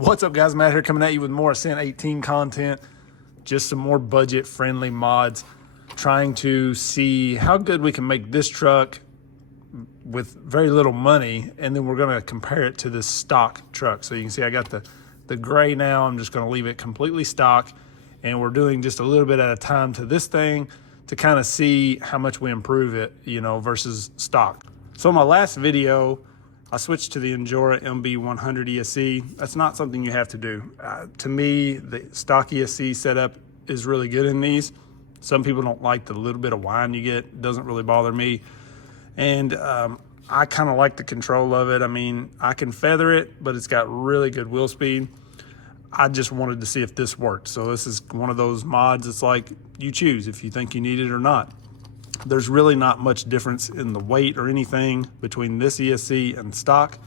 What's up, guys? Matt here, coming at you with more Ascent 18 content, just some more budget friendly mods, trying to see how good we can make this truck with very little money, and then we're going to compare it to this stock truck. So you can see I got the gray now. I'm just going to leave it completely stock, and we're doing just a little bit at a time to this thing to kind of see how much we improve it, you know, versus stock. So in my last video, I switched to the Injora MB100 ESC. That's not something you have to do. To me, the stock ESC setup is really good in these. Some people don't like the little bit of whine you get. It doesn't really bother me. And I kind of like the control of it. I mean, I can feather it, but it's got really good wheel speed. I just wanted to see if this worked. So this is one of those mods. It's like you choose if you think you need it or not. There's really not much difference in the weight or anything between this ESC and stock.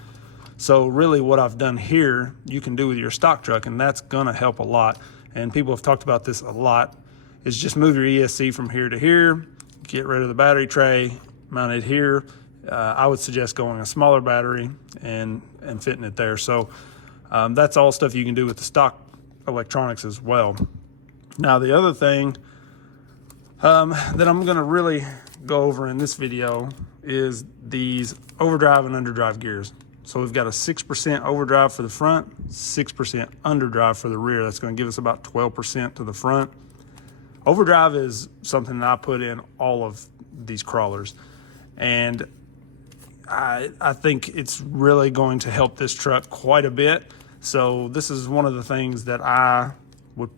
So really what I've done here, you can do with your stock truck, and that's gonna help a lot. And people have talked about this a lot, is just move your ESC from here to here, get rid of the battery tray, mount it here. I would suggest going a smaller battery and fitting it there. So that's all stuff you can do with the stock electronics as well. Now the other thing that I'm gonna really go over in this video is these overdrive and underdrive gears. So we've got a 6% overdrive for the front, 6% underdrive for the rear. That's gonna give us about 12% to the front. Overdrive is something that I put in all of these crawlers, and I think it's really going to help this truck quite a bit. So this is one of the things that I would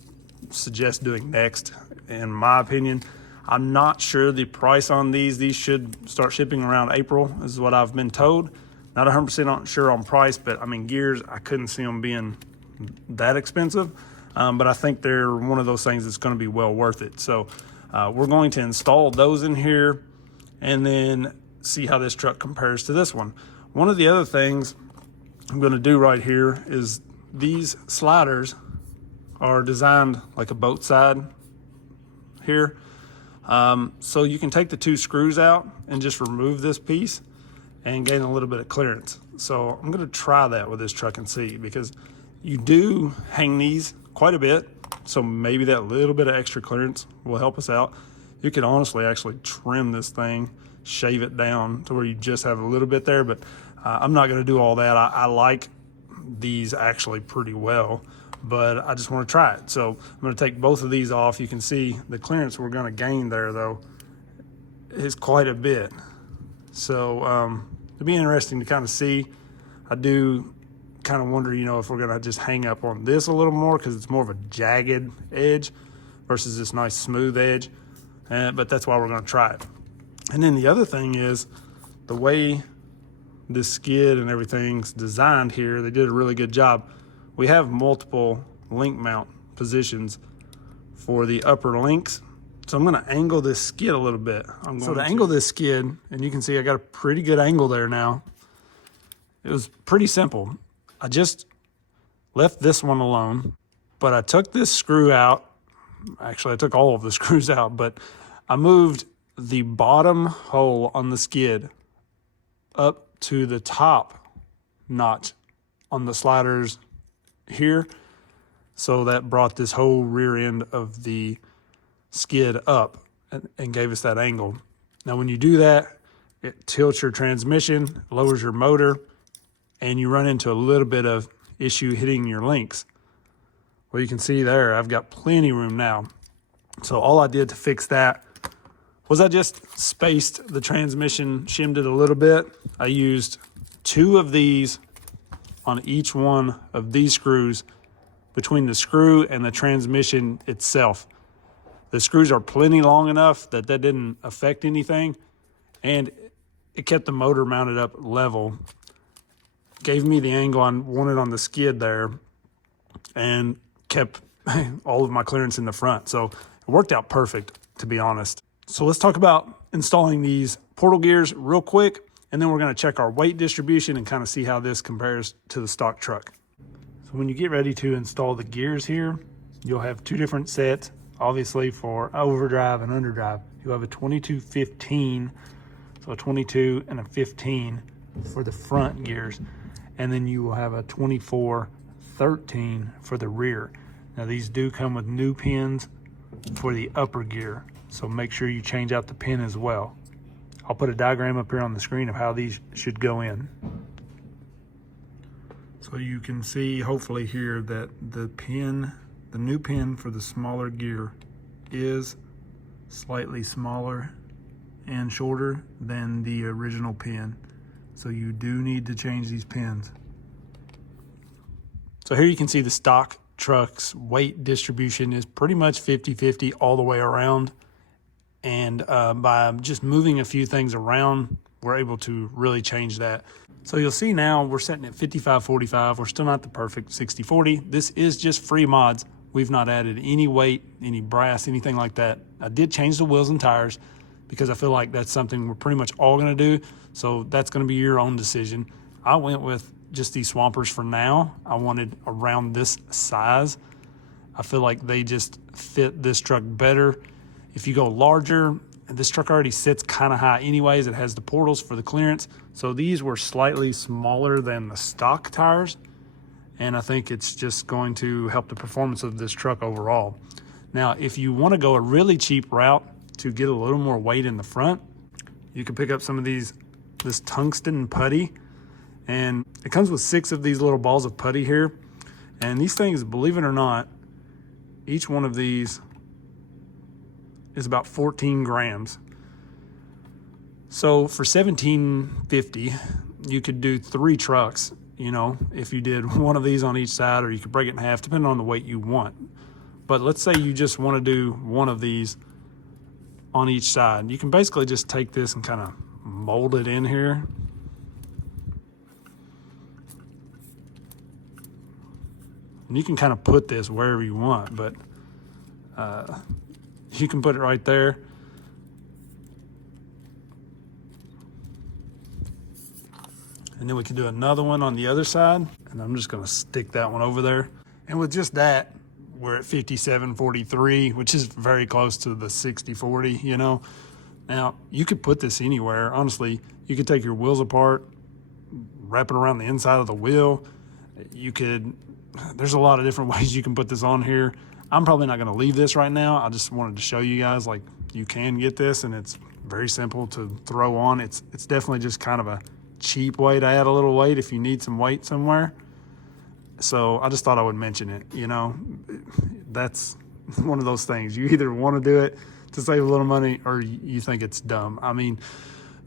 suggest doing next, in my opinion. I'm not sure the price on these. These should start shipping around April, is what I've been told. Not 100% sure on price, but I mean, gears, I couldn't see them being that expensive. But I think they're one of those things that's gonna be well worth it. So we're going to install those in here and then see how this truck compares to this one. One of the other things I'm gonna do right here is these sliders are designed like a boat side here. So you can take the two screws out and just remove this piece and gain a little bit of clearance. So I'm gonna try that with this truck and see, because you do hang these quite a bit. So maybe that little bit of extra clearance will help us out. You could honestly actually trim this thing, shave it down to where you just have a little bit there, but I'm not gonna do all that. I like these actually pretty well, but I just want to try it. So I'm going to take both of these off. You can see the clearance we're going to gain there, though, is quite a bit. So it'll be interesting to kind of see. I do kind of wonder, you know, if we're going to just hang up on this a little more, because it's more of a jagged edge versus this nice smooth edge. But that's why we're going to try it. And then the other thing is the way this skid and everything's designed here. They did a really good job. We have multiple link mount positions for the upper links. So I'm gonna angle this skid a little bit. So to angle this skid, and you can see I got a pretty good angle there now. It was pretty simple. I just left this one alone, but I took this screw out. Actually, I took all of the screws out, but I moved the bottom hole on the skid up to the top notch on the sliders here. So that brought this whole rear end of the skid up and gave us that angle. Now, when you do that, it tilts your transmission, lowers your motor, and you run into a little bit of issue hitting your links. Well, you can see there, I've got plenty of room now. So all I did to fix that was I just spaced the transmission, shimmed it a little bit. I used 2 of these on each one of these screws between the screw and the transmission itself. The screws are plenty long enough that that didn't affect anything, and it kept the motor mounted up level. Gave me the angle I wanted on the skid there, and kept all of my clearance in the front. So it worked out perfect, to be honest. So let's talk about installing these portal gears real quick, and then we're going to check our weight distribution and kind of see how this compares to the stock truck. So when you get ready to install the gears here, you'll have 2 different sets, obviously, for overdrive and underdrive. You have a 22-15, so a 22 and a 15 for the front gears, and then you will have a 24 13 for the rear. Now these do come with new pins for the upper gear, so make sure you change out the pin as well. I'll put a diagram up here on the screen of how these should go in. So you can see hopefully here that the new pin for the smaller gear is slightly smaller and shorter than the original pin. So you do need to change these pins. So here you can see the stock truck's weight distribution is pretty much 50-50 all the way around. And by just moving a few things around, we're able to really change that. So you'll see now we're setting at 55-45. We're still not the perfect 60-40. This is just free mods. We've not added any weight, any brass, anything like that. I did change the wheels and tires because I feel like that's something we're pretty much all gonna do. So that's gonna be your own decision. I went with just these swampers for now. I wanted around this size. I feel like they just fit this truck better. If you go larger, this truck already sits kind of high anyways. It has the portals for the clearance. So these were slightly smaller than the stock tires. And I think it's just going to help the performance of this truck overall. Now, if you want to go a really cheap route to get a little more weight in the front, you can pick up some of this tungsten putty. And it comes with 6 of these little balls of putty here. And these things, believe it or not, each one of these is about 14 grams. So for $17.50, you could do 3 trucks, you know, if you did one of these on each side, or you could break it in half, depending on the weight you want. But let's say you just want to do one of these on each side. You can basically just take this and kind of mold it in here. And you can kind of put this wherever you want, but you can put it right there. And then we can do another one on the other side. And I'm just gonna stick that one over there. And with just that, we're at 57-43, which is very close to the 60-40, you know. Now, you could put this anywhere. Honestly, you could take your wheels apart, wrap it around the inside of the wheel. There's a lot of different ways you can put this on here. I'm probably not gonna leave this right now. I just wanted to show you guys, like, you can get this and it's very simple to throw on. It's definitely just kind of a cheap way to add a little weight if you need some weight somewhere. So I just thought I would mention it, you know. That's one of those things. You either want to do it to save a little money or you think it's dumb. I mean,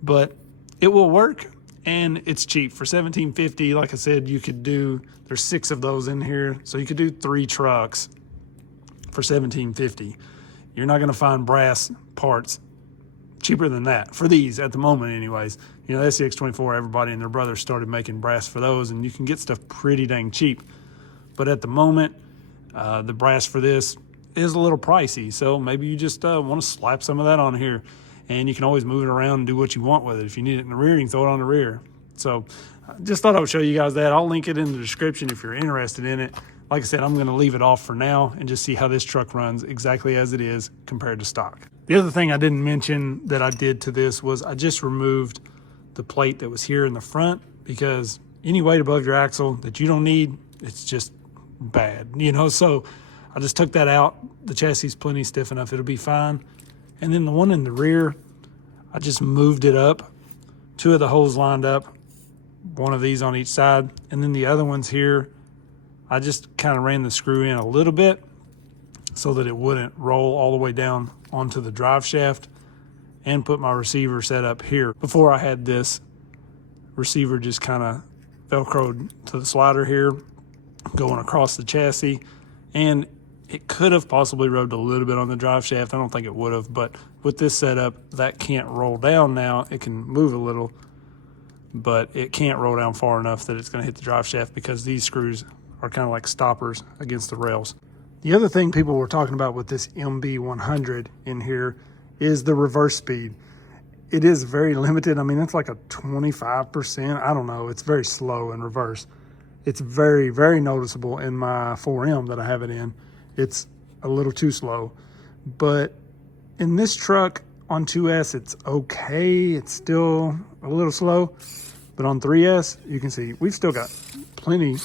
but it will work and it's cheap. For $17.50, like I said, there's 6 of those in here. So you could do 3 trucks for $17.50. You're not going to find brass parts cheaper than that for these at the moment anyways. You know, the SCX24, everybody and their brother started making brass for those, and you can get stuff pretty dang cheap. But at the moment, the brass for this is a little pricey. So maybe you just want to slap some of that on here, and you can always move it around and do what you want with it. If you need it in the rear, you can throw it on the rear. So just thought I would show you guys that. I'll link it in the description if you're interested in it. Like I said, I'm going to leave it off for now and just see how this truck runs exactly as it is compared to stock. The other thing I didn't mention that I did to this was I just removed the plate that was here in the front, because any weight above your axle that you don't need, it's just bad, you know. So I just took that out. The chassis is plenty stiff enough, it'll be fine. And then the one in the rear, I just moved it up. 2 of the holes lined up, one of these on each side, and then the other ones here, I just kind of ran the screw in a little bit so that it wouldn't roll all the way down onto the drive shaft, and put my receiver set up here. Before, I had this receiver just kind of Velcroed to the slider here, going across the chassis, and it could have possibly rubbed a little bit on the drive shaft. I don't think it would have, but with this setup, that can't roll down now. It can move a little, but it can't roll down far enough that it's going to hit the drive shaft, because these screws are kind of like stoppers against the rails. The other thing people were talking about with this MB100 in here is the reverse speed. It is very limited. I mean, it's like a 25%. I don't know. It's very slow in reverse. It's very, very noticeable in my 4M that I have it in. It's a little too slow. But in this truck on 2S, it's okay. It's still a little slow. But on 3S, you can see we've still got plenty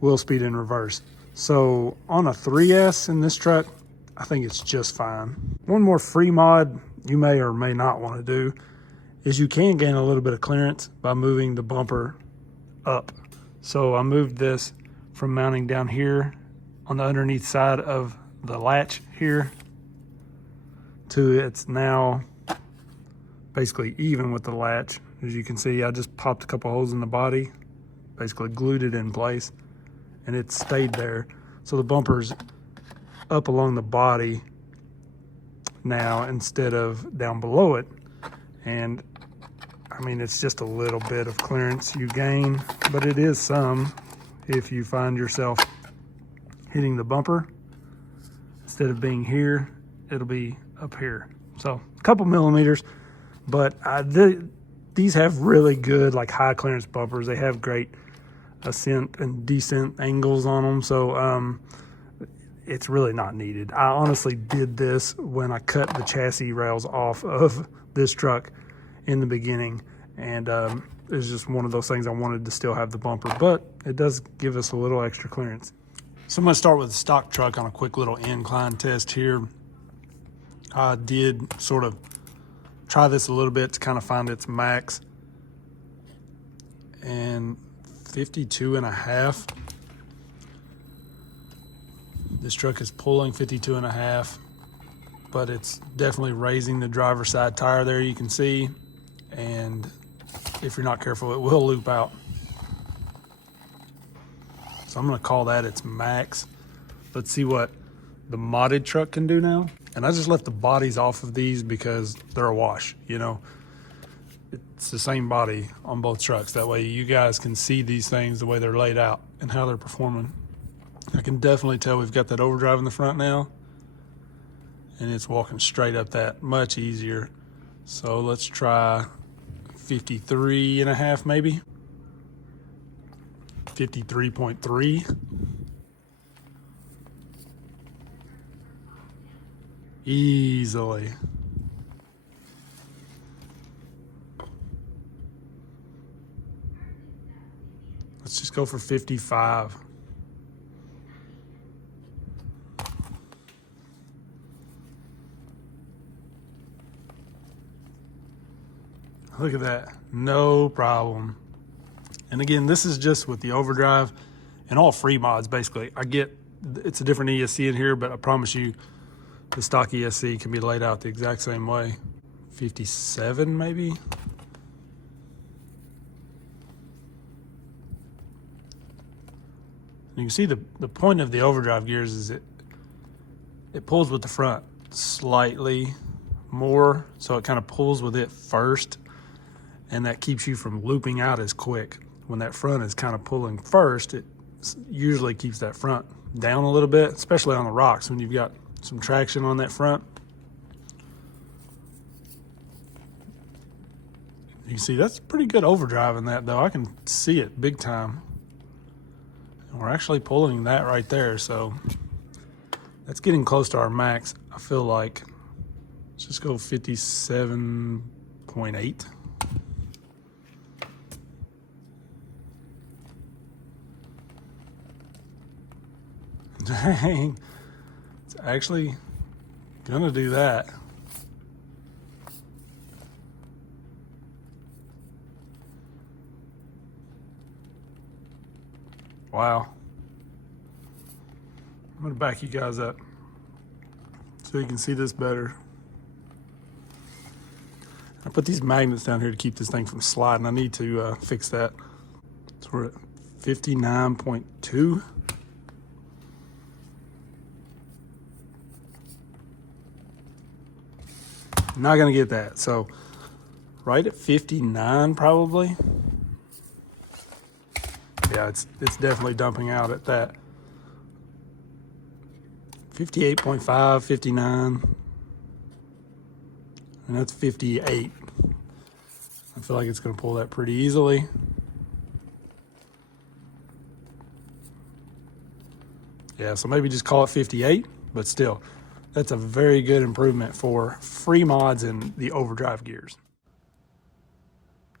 wheel speed in reverse. So on a 3S in this truck, I think it's just fine. One more free mod you may or may not want to do is you can gain a little bit of clearance by moving the bumper up. So I moved this from mounting down here on the underneath side of the latch here to it's now basically even with the latch. As you can see, I just popped a couple holes in the body, basically glued it in place, and it stayed there. So the bumper's up along the body now instead of down below it. And I mean, it's just a little bit of clearance you gain, but it is some if you find yourself hitting the bumper. Instead of being here, it'll be up here. So a couple millimeters, but these have really good, like, high clearance bumpers. They have great ascent and descent angles on them. So it's really not needed. I honestly did this when I cut the chassis rails off of this truck in the beginning, and it's just one of those things I wanted to still have the bumper, but it does give us a little extra clearance. So I'm going to start with the stock truck on a quick little incline test here. I did sort of try this a little bit to kind of find its max, and 52.5. This truck is pulling 52.5, but it's definitely raising the driver's side tire there, you can see, and if you're not careful, it will loop out. So I'm going to call that its max. Let's see what the modded truck can do now. And I just left the bodies off of these because they're a wash, you know. It's the same body on both trucks. That way you guys can see these things the way they're laid out and how they're performing. I can definitely tell we've got that overdrive in the front now, and it's walking straight up that much easier. So let's try 53.5 maybe. 53.3. Easily. Let's just go for 55. Look at that, no problem. And again, this is just with the overdrive and all free mods, basically. I get it's a different ESC in here, but I promise you the stock ESC can be laid out the exact same way. 57 maybe? You can see the point of the overdrive gears is it pulls with the front slightly more, so it kind of pulls with it first, and that keeps you from looping out as quick. When that front is kind of pulling first, it usually keeps that front down a little bit, especially on the rocks when you've got some traction on that front. You can see that's pretty good overdrive in that, though. I can see it big time. And we're actually pulling that right there, so that's getting close to our max. I feel like let's just go 57.8. Dang, it's actually gonna do that. Wow. I'm gonna back you guys up so you can see this better. I put these magnets down here to keep this thing from sliding. I need to fix that. So we're at 59.2. Not gonna get that. So right at 59 probably. Yeah, it's definitely dumping out at that. 58.5, 59. And that's 58. I feel like it's gonna pull that pretty easily. Yeah, so maybe just call it 58, but still, that's a very good improvement for free mods in the overdrive gears.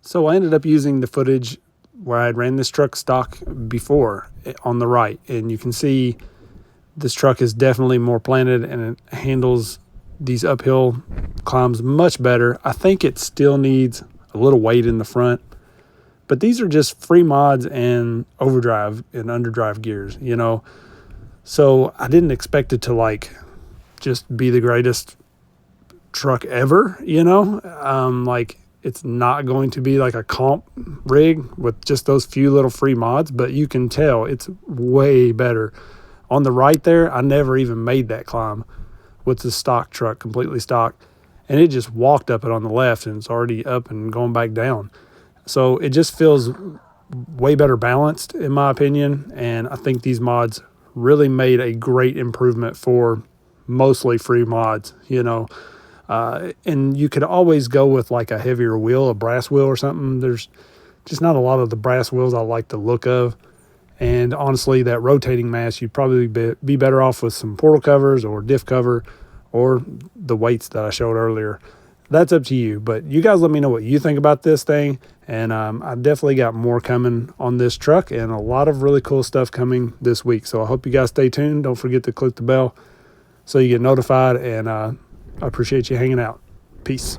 So I ended up using the footage where I had ran this truck stock before on the right. And you can see this truck is definitely more planted and it handles these uphill climbs much better. I think it still needs a little weight in the front, but these are just free mods and overdrive and underdrive gears, you know. So I didn't expect it to like just be the greatest truck ever, you know. Like it's not going to be like a comp rig with just those few little free mods, but you can tell it's way better. On the right there, I never even made that climb with the stock truck, completely stock, and it just walked up it on the left and it's already up and going back down. So it just feels way better balanced in my opinion, and I think these mods really made a great improvement for mostly free mods, you know. And you could always go with like a heavier wheel, a brass wheel or something. There's just not a lot of the brass wheels I like the look of. And honestly, that rotating mass, you'd probably be better off with some portal covers or diff cover or the weights that I showed earlier. That's up to you. But you guys let me know what you think about this thing. And I definitely got more coming on this truck and a lot of really cool stuff coming this week. So I hope you guys stay tuned. Don't forget to click the bell so you get notified. And I appreciate you hanging out. Peace.